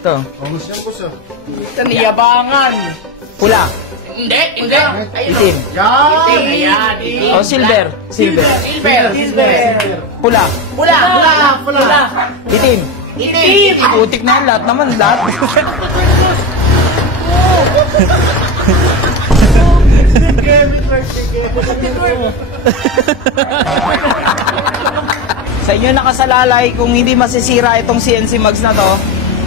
Ito. Angus yan, boss ah. Niyabangan. Pula. Hindi. Itim. Yan! Ayan. O, silver. Silver. Pula. Pula. Itim. Putik na yan, lahat naman, lahat. Sa inyo nakasalalay kung hindi masisira itong CNC Mags na to.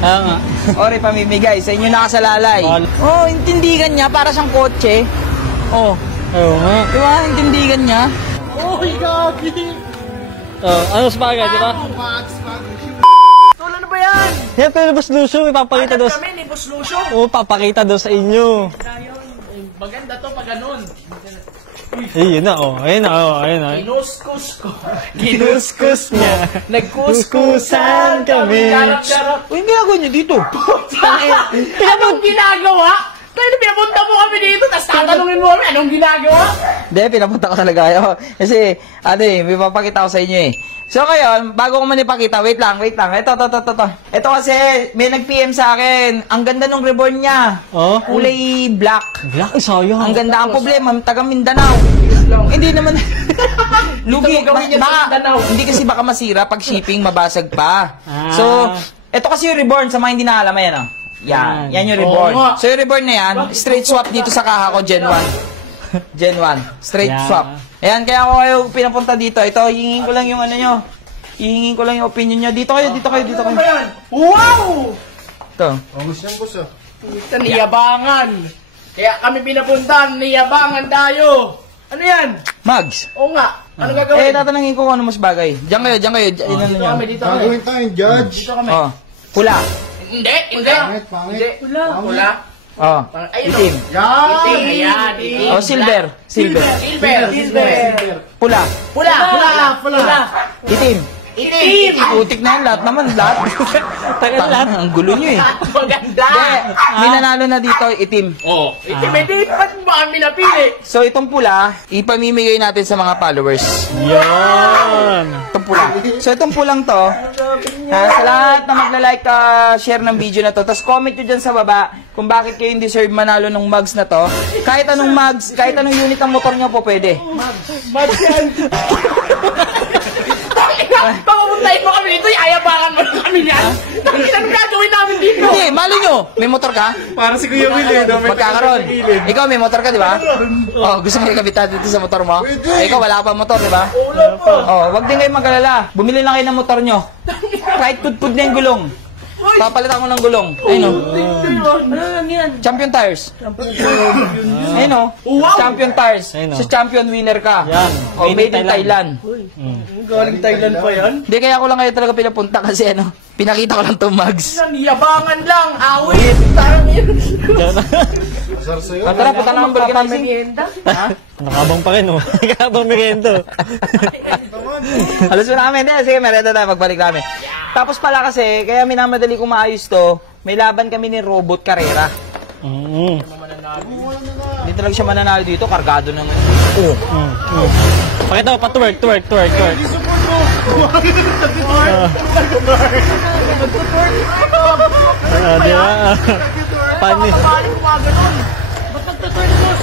nga. Ori pamimigay. Sa inyo nakasalalay. Oh, intindigan niya para siyang kotse. Oh. Oo nga. Diba? Intindigan niya. Uy, gagi! Ano sa bagay, di ba? Tol, ano ba yan? Yan, pero Boss Lucio, ipapakita daw. Kami ni Boss Lucio. Oo, papakita daw sa inyo. Maganda to pag ganun. Eh, yun na, oh. Ayun na. Kinuskus ko. Kinuskus niya. Nagkuskusan kami. Garap-garap. Uy, ginagawa niyo dito. Anong ginagawa? Tayo pinapunta mo kami dito, tapos tatanungin mo kami, anong ginagawa? Hindi, pinapunta ko talaga kayo. Kasi, may papakita ko sa inyo eh. So, ngayon, bago ko man ipakita, wait lang. Ito. Ito kasi, may nag-PM sa akin. Ang ganda nung reborn niya. Oh? Kulay black. Black, sayang. Ang ganda. Ang problema, taga Mindanao. Hindi naman. Lugi. Hindi kasi baka masira pag shipping, mabasag pa. So, ito kasi yung reborn sa mga hindi naalam. Ayan o. Yan yung reborn. So, yung reborn na yan, straight swap dito sa kaha ko, Gen 1. Gen 1. Straight swap. Ayan, kaya ako kayo pinapunta dito. Ito, hihingin ko lang yung ano nyo. Hihingin ko lang yung opinion nyo. Dito kayo. Wow! Ito. Angus yan, boss ah. Niyabangan. Kaya kami pinapuntan, niyabangan tayo. Ano yan? Mags. Oo nga. Ano gagawin? Tatanungin ko kung ano mas bagay. Diyan kayo. Dito kami. Gagawin tayo, judge. Dito kami. Oh. Pula. Hindi. Pangit. Pula. Oh. Itim. Yan! Ayan. Oh, silver. Pula. Itim. Putik na yan, lahat naman, lahat. Lahat. Ang gulo nyo eh. Maganda. May nanalo na dito, itim. Oo. Hindi ba't ba kami napili? So, itong pula, ipamimigay natin sa mga followers. Yan. Itong pula. So, itong pulang to, sa lahat na magla-like, share ng video na to, tapos comment nyo dyan sa baba kung bakit kayo hindi deserve manalo ng mugs na to. Kahit anong mugs, kahit anong unit ng motor nyo po pwede. Mugs yan. Pakapuntahin mo kami dito, ayabangan mo na kami yan. Anong gagawin namin dito? Hindi, mali nyo. May motor ka? Para si Kuya Will eh. Magkakaroon. Ikaw may motor ka, di ba? Oh, gusto mo ikabita dito sa motor mo? Ikaw wala pa motor, di ba? Oh, wag din kayo mag-alala. Bumili lang kayo ng motor nyo. Kahit pudpud na yung gulong. Papalitan ko ng gulong. Ayun o. Ano lang yan? Champion tires. Ayun o. Champion tires. Sa champion winner ka. Yan. Oh, made in Thailand. Galing Thailand pa yan? Hindi, kaya ko lang kayo talaga pinapunta kasi pinakita ko lang itong mugs. Yabangan lang, awit. Tarang yun. Asar sa'yo. Tara, punta naman balikan namin. Ha? Nakabang pa rin, oh. Nakabang meriendo. Alas mo na kami. Hindi, sige, merenda tayo. Magbalik namin. Tapos pala kasi, kaya minamadali kong maayos to, may laban kami ni Robot Carrera. Hindi talaga siya mananalo dito, kargado naman. Pakita mo, pa-twerk. Hindi support mo. Di ba? Pani. Ba't nagtutwerk mo?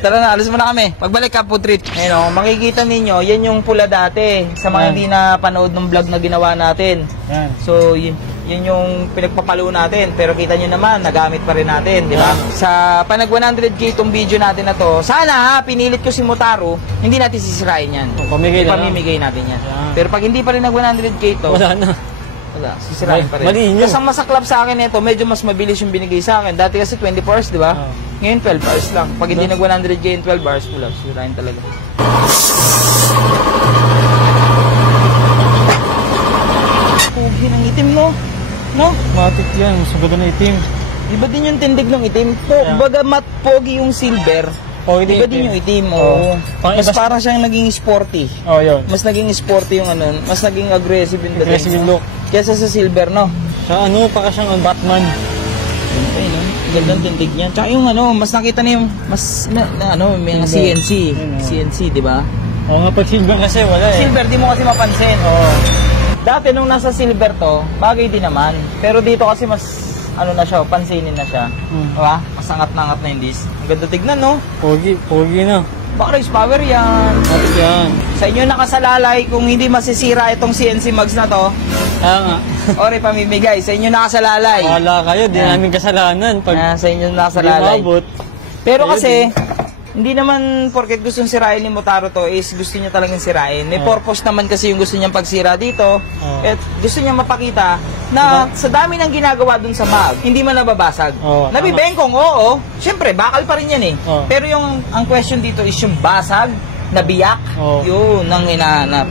Tara na, alis mo na kami. Magbalik ka, food treat. Ayun o, makikita ninyo, yan yung pula dati. Sa mga hindi na panood ng vlog na ginawa natin. Yan. So, yun yung pinagpapalo natin. Pero kita nyo naman, nagamit pa rin natin, di ba? Sa panag 100k itong video natin na to, sana pinilit ko si Motaro, hindi natin sisirain yan. Pamimigay natin yan. Pero pag hindi pa rin nag 100k to, wala, sisirain pa rin. Kasi ang masaklap sa akin nito, medyo mas mabilis yung binigay sa akin. Dati kasi 24 hours, di ba? Ngayon 12 hours lang. Pag hindi nag 100k in 12 hours, wala, sisirain talaga. Pugi ng itim, no? No? Matik yan, sugod na itim. Iba din yung tindig ng itim. Baga mat pogi yung silver. Iba din yung itim. Mas parang siyang naging sporty. Yun. Mas naging sporty yung ano, mas naging aggressive yung dating. Aggressive yung look. Kesa sa silver, no? Sa para siyang Batman. Ayun, no? Gandang tindig niyan. Tsaka yung ano, mas nakita na yung, may mga CNC. CNC, di ba? Oo nga, pag silver kasi wala eh. Silver, di mo kasi mapansin. Oo. Dati nung nasa silver to, bagay din naman. Pero dito kasi mas, na siya, pansinin na siya. Diba? Mas angat na yung disc. Ang ganda tignan, no? Pogi na. Baka race power yan. Bakit yan? Sa inyo nakasalalay, kung hindi masisira itong CNC mags na to, Kaya nga. ori pamimigay. Sa inyo nakasalalay. Wala kayo, di namin kasalanan. Pag Sa inyo di nakasalalay. umabot. Pero Ayun, kasi, hindi naman porket gustong sirain ni Motaro to is gusto niya talagang sirain. May purpose naman kasi yung gusto niyang pagsira dito. At gusto niya mapakita na sa dami ng ginagawa dun sa mag, hindi man nababasag. Nabibengkong, oo. Siyempre, bakal pa rin yan eh. Pero ang question dito is yung basag, nabiyak, yun ang hinahanap.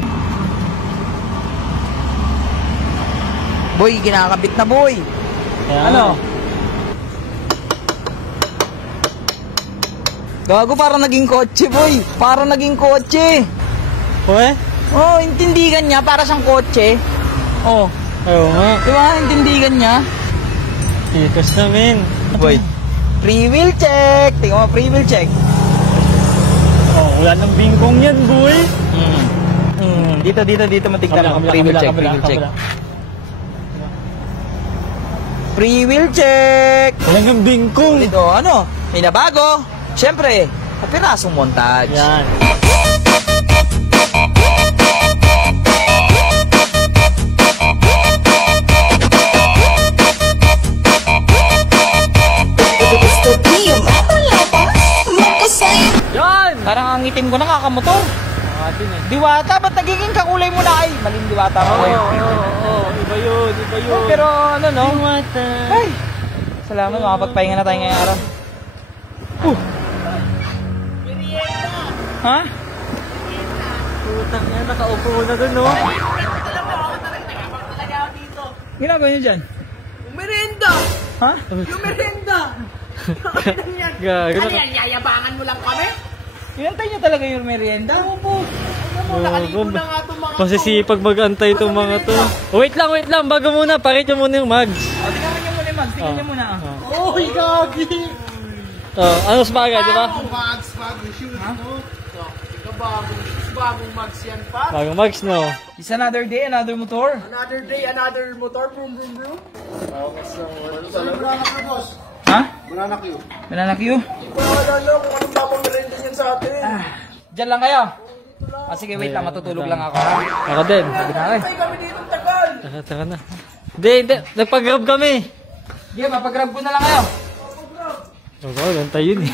Boy, kinakabit na boy. Ano? Gago, parang naging kotse, boy. Parang naging kotse. Uwe? Oh, intindigan niya, para siyang kotse. Oh. Oo nga. Diba, intindigan niya. Tikas namin. Boy. Free wheel check. Tingnan mo, free wheel check. Oh, wala nang bingkong yan, boy. Dito, matignan mo. Free wheel check, free wheel check. Free wheel check. Wala nang bingkong. Dito, may nabago. Siyempre, pirasong montage. Yan. Yan! Parang ang itim ko nakakamotor. Diwata, ba't nagiging kakulay mo na? Ay, maling diwata mo. Iba yun. Pero no? Diwata. Ay, salamat, makapagpahinga na tayo ngayong araw. Ha? Putang yan, nakaupo na dun, no? Ginagawa niyo dyan? Merenda! Ha? Yung merenda! Gago Ano yan, yayabangan mo lang kami? Inantay niyo talaga yung merienda? Opo. Nakaligo na nga itong mga Masisipag mag-antay itong mga to. Oh, wait lang. Bago muna, pakita muna yung mags. Tingnan niyo muna yung mags. Tingnan niyo muna. Oy, gagi! Ano sa bagay, di ba? Bagong shoes, no? Bagong mags yan pa. Bagong mags, no? It's another day, another motor. Another day, another motor. Boom, boom, boom. Banana Q, boss. Ha? Banana Q. Banana Q? Wala kung anong tamang merenda yan sa atin. Diyan lang kayo. Sige, wait lang. Matutulog lang ako. Ako din. Tay kami dito tagal. Taka na. Hindi. Nagpag-grab kami. Sige, mapagrab ko na lang kayo. Oo, ganta yun eh.